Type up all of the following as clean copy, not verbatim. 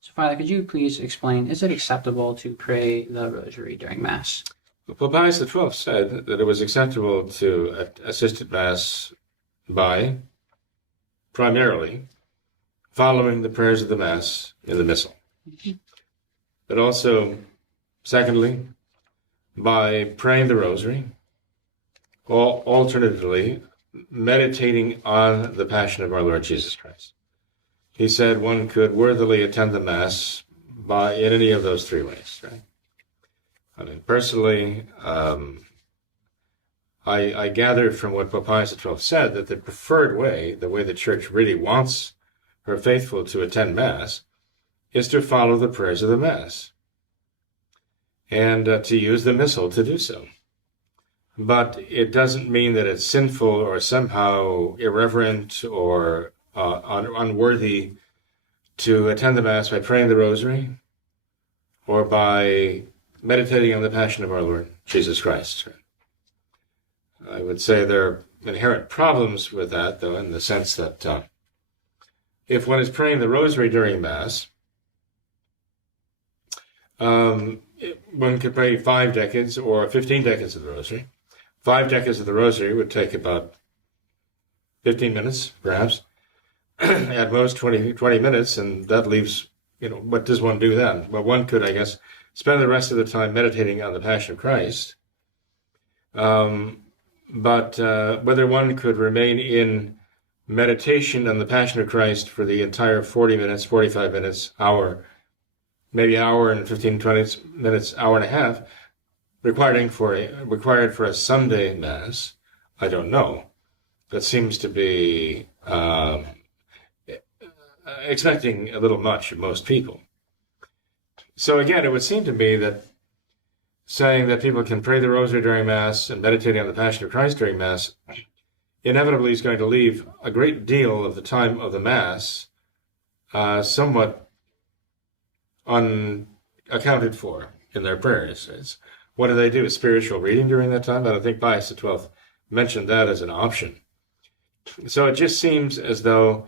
So, Father, could you please explain, is it acceptable to pray the Rosary during Mass? Pope Pius XII said that it was acceptable to assist at Mass by, primarily, following the prayers of the Mass in the Missal. But also, secondly, by praying the Rosary, or alternatively, meditating on the Passion of our Lord Jesus Christ. He said one could worthily attend the Mass in any of those three ways, right? I mean, personally, I gathered from what Pope Pius XII said that the preferred way, the way the Church really wants her faithful to attend Mass, is to follow the prayers of the Mass and to use the Missal to do so. But it doesn't mean that it's sinful or somehow irreverent or unworthy to attend the Mass by praying the Rosary or by meditating on the Passion of our Lord Jesus Christ. I would say there are inherent problems with that, though, in the sense that if one is praying the Rosary during Mass, one could pray 5 decades or 15 decades of the Rosary. 5 decades of the Rosary would take about 15 minutes, perhaps, at most 20 minutes, and that leaves, what does one do then? Well, one could, I guess, spend the rest of the time meditating on the Passion of Christ. But whether one could remain in meditation on the Passion of Christ for the entire 40 minutes, 45 minutes, hour, maybe hour and 15, 20 minutes, hour and a half, required for a Sunday Mass, I don't know. That seems to be expecting a little much of most people. So again, it would seem to me that saying that people can pray the Rosary during Mass and meditating on the Passion of Christ during Mass inevitably is going to leave a great deal of the time of the Mass somewhat unaccounted for in their prayers. What do they do? Spiritual reading during that time? I don't think Pius XII mentioned that as an option. So it just seems as though,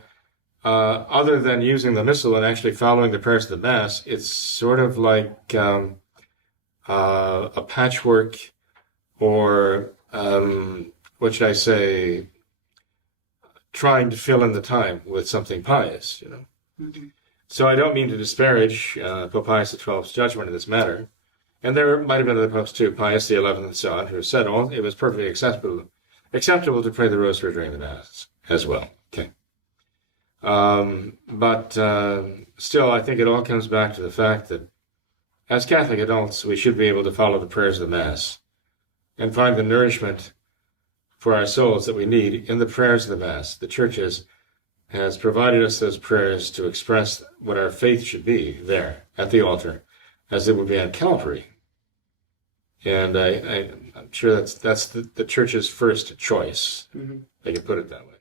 other than using the Missal and actually following the prayers of the Mass, it's sort of like a patchwork or, what should I say, trying to fill in the time with something pious, Mm-hmm. So I don't mean to disparage Pope Pius XII's judgment in this matter. And there might have been other popes too, Pius XI and so on, who said it was perfectly acceptable to pray the Rosary during the Mass as well. Okay. But still, I think it all comes back to the fact that as Catholic adults, we should be able to follow the prayers of the Mass and find the nourishment for our souls that we need in the prayers of the Mass. The Church has provided us those prayers to express what our faith should be there at the altar, as it would be on Calvary. And I'm sure that's the Church's first choice. Mm-hmm. They can put it that way.